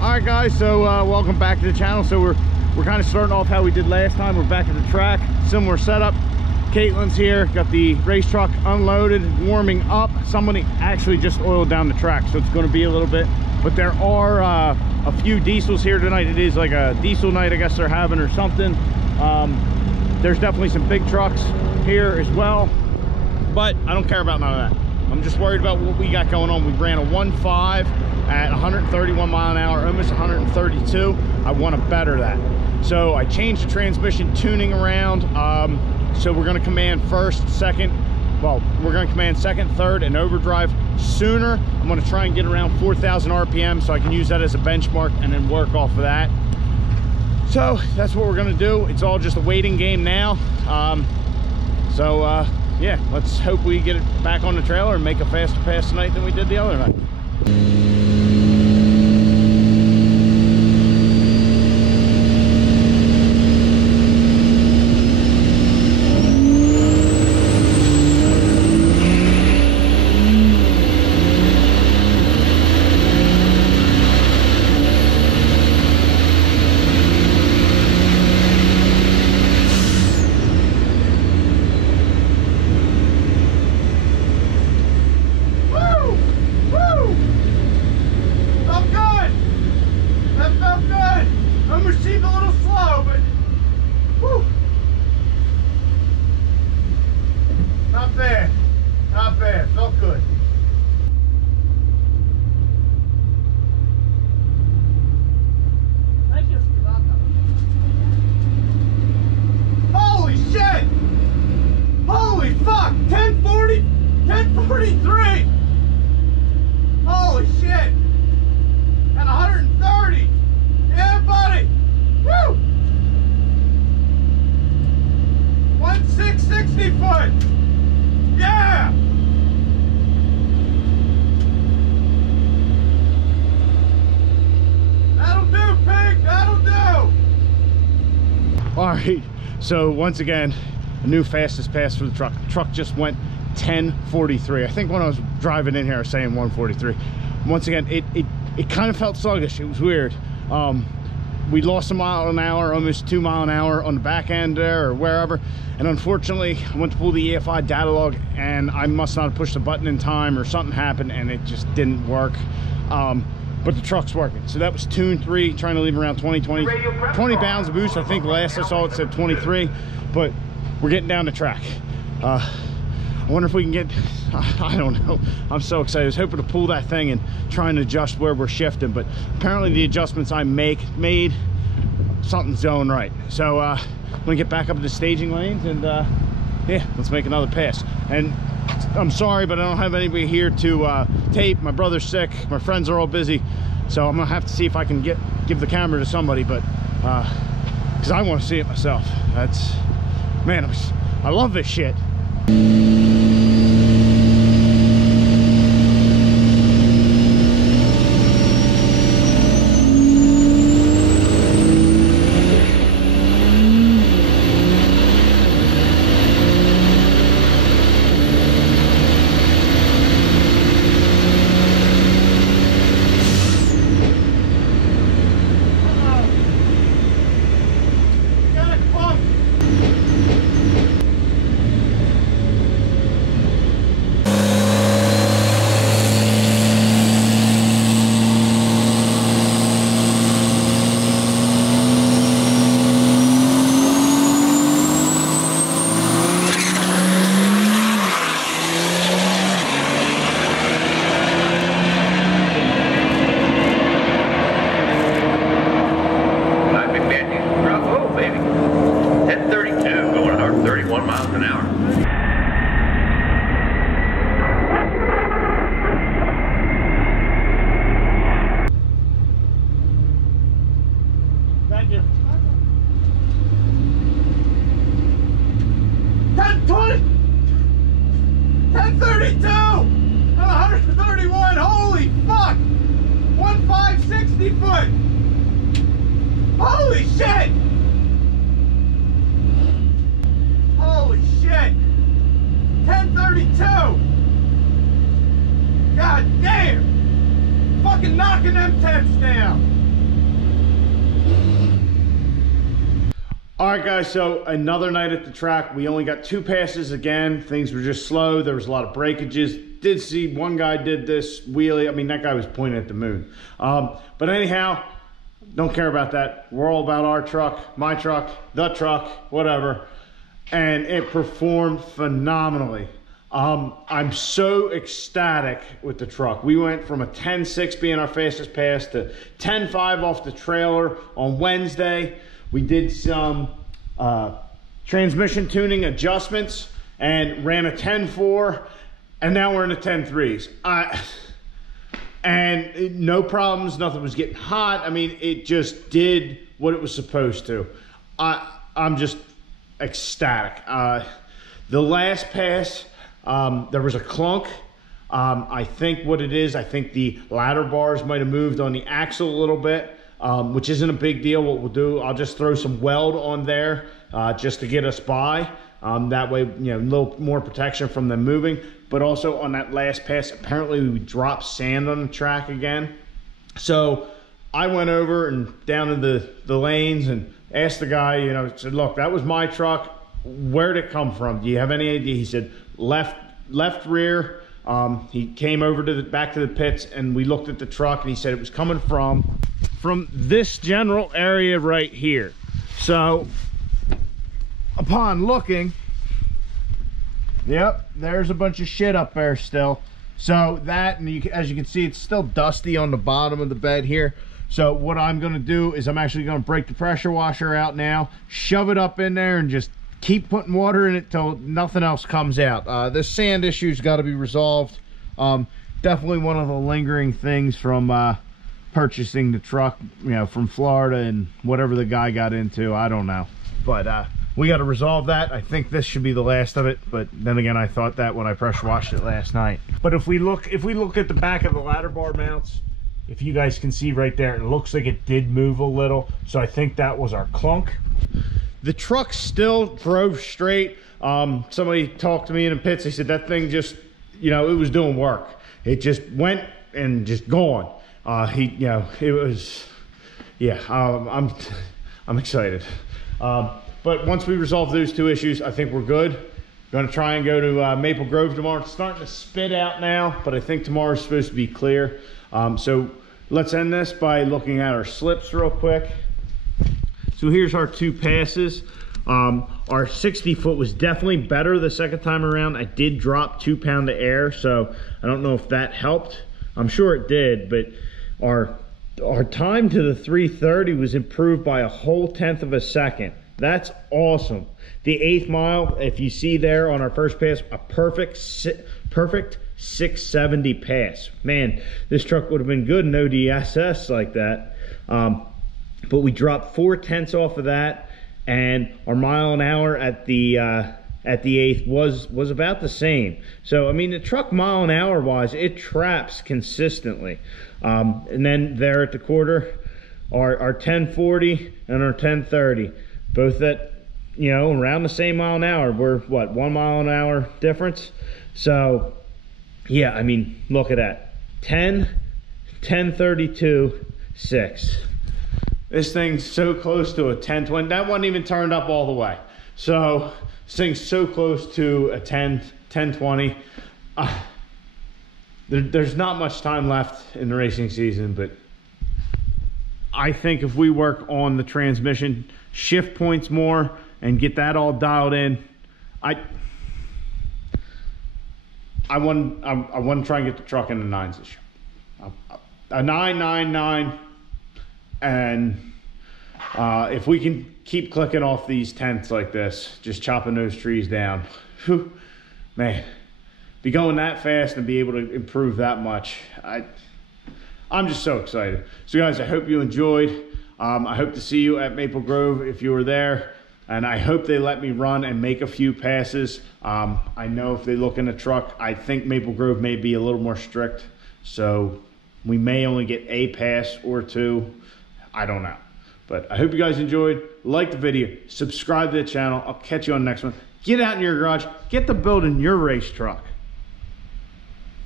Alright guys, so welcome back to the channel. So we're kind of starting off how we did last time. We're back at the track, similar setup. Caitlin's here, got the race truck unloaded, warming up. Somebody actually just oiled down the track, so it's going to be a little bit, but there are a few diesels here tonight. It is like a diesel night, I guess they're having, or something. There's definitely some big trucks here as well, but I don't care about none of that. I'm just worried about what we got going on. We ran a 1.5 at 131 mile an hour, almost 132. I want to better that. So I changed the transmission tuning around. So we're going to command first, second, well, we're going to command second, third, and overdrive sooner. I'm going to try and get around 4,000 RPM so I can use that as a benchmark and then work off of that. So that's what we're going to do. It's all just a waiting game now. Yeah, let's hope we get it back on the trailer and make a faster pass tonight than we did the other night. Alright, so once again, a new fastest pass for the truck. The truck just went 10:43. I think when I was driving in here I was saying 1:43. Once again, it kind of felt sluggish. It was weird. We lost a mile an hour, almost 2 miles an hour on the back end there or wherever, and unfortunately I went to pull the EFI data log and I must not have pushed the button in time or something happened and it just didn't work. But the truck's working. So that was tune 3, trying to leave around 20 pounds of boost. I think last I saw it said 23, but we're getting down the track. I wonder if we can get, I don't know. I'm so excited. I was hoping to pull that thing and try and adjust where we're shifting, but apparently the adjustments I made something's going right. So I'm gonna get back up to the staging lanes and yeah, let's make another pass. And I'm sorry, but I don't have anybody here to tape. My brother's sick, my friends are all busy, so I'm gonna have to see if I can give the camera to somebody, but because I want to see it myself. That's, man, I love this shit. Holy shit! Holy shit! 1032! God damn! Fucking knocking them temps down! All right, guys, so another night at the track. We only got 2 passes again. Things were just slow. There was a lot of breakages. Did see one guy did this wheelie. I mean, that guy was pointing at the moon. But anyhow, don't care about that. We're all about our truck, my truck, the truck, whatever. And it performed phenomenally. I'm so ecstatic with the truck. We went from a 10.6 being our fastest pass to 10.5 off the trailer on Wednesday. We did some transmission tuning adjustments and ran a 10.4, and now we're in the 10.3s. And no problems, nothing was getting hot. I mean, it just did what it was supposed to. I'm just ecstatic. The last pass, there was a clunk. I think what it is, I think the ladder bars might have moved on the axle a little bit. Which isn't a big deal. What we'll do, I'll just throw some weld on there just to get us by. That way, you know, a little more protection from them moving. But also on that last pass, apparently we dropped sand on the track again. So I went over and down to the lanes and asked the guy, you know, said, look, that was my truck. Where'd it come from? Do you have any idea? He said, left rear. He came over to back to the pits, and we looked at the truck, and he said it was coming from this general area right here. So upon looking, yep, there's a bunch of shit up there still. So that, and as you can see, it's still dusty on the bottom of the bed here. So what I'm going to do is I'm actually going to break the pressure washer out now, shove it up in there, and just keep putting water in it till nothing else comes out. This sand issue's got to be resolved. Definitely one of the lingering things from purchasing the truck, you know, from Florida and whatever the guy got into. I don't know, but we got to resolve that. I think this should be the last of it, but then again, I thought that when I pressure washed it last night. But if we look at the back of the ladder bar mounts, if you guys can see right there, it looks like it did move a little. So I think that was our clunk. The truck still drove straight. Somebody talked to me in the pits. They said that thing just, you know, it was doing work. It just went and just gone. You know, it was, yeah, I'm excited. But once we resolve those 2 issues, I think we're good. Going to try and go to Maple Grove tomorrow. It's starting to spit out now, but I think tomorrow's supposed to be clear. So let's end this by looking at our slips real quick. So here's our 2 passes. Our 60 foot was definitely better the second time around. I did drop 2 pounds of air, so I don't know if that helped. I'm sure it did, but our time to the 330 was improved by a whole 1/10 of a second. That's awesome. The 8th mile, if you see there on our first pass, a perfect 670 pass. Man, this truck would have been good in ODSS like that. But we dropped 4/10 off of that, and our mile an hour at the 8th was about the same. So I mean, the truck mile an hour wise, it traps consistently. And then there at the quarter, our 1040 and our 1030, both at, you know, around the same mile an hour. We're what, 1 mile an hour difference. So yeah, I mean, look at that, 10, 1032, 6. This thing's so close to a 1020. That wasn't even turned up all the way. So this thing's so close to a 1020. There's not much time left in the racing season, but I think if we work on the transmission shift points more and get that all dialed in, I want to try and get the truck in the 9s this year. A 999. And if we can keep clicking off these 10ths like this, just chopping those trees down, whew, man, be going that fast and be able to improve that much, I'm just so excited. So guys, I hope you enjoyed. I hope to see you at Maple Grove if you were there, and I hope they let me run and make a few passes. I know if they look in the truck, I think Maple Grove may be a little more strict, so we may only get a pass or 2. I don't know. But I hope you guys enjoyed. Like the video, subscribe to the channel. I'll catch you on the next one. Get out in your garage, get to building your race truck.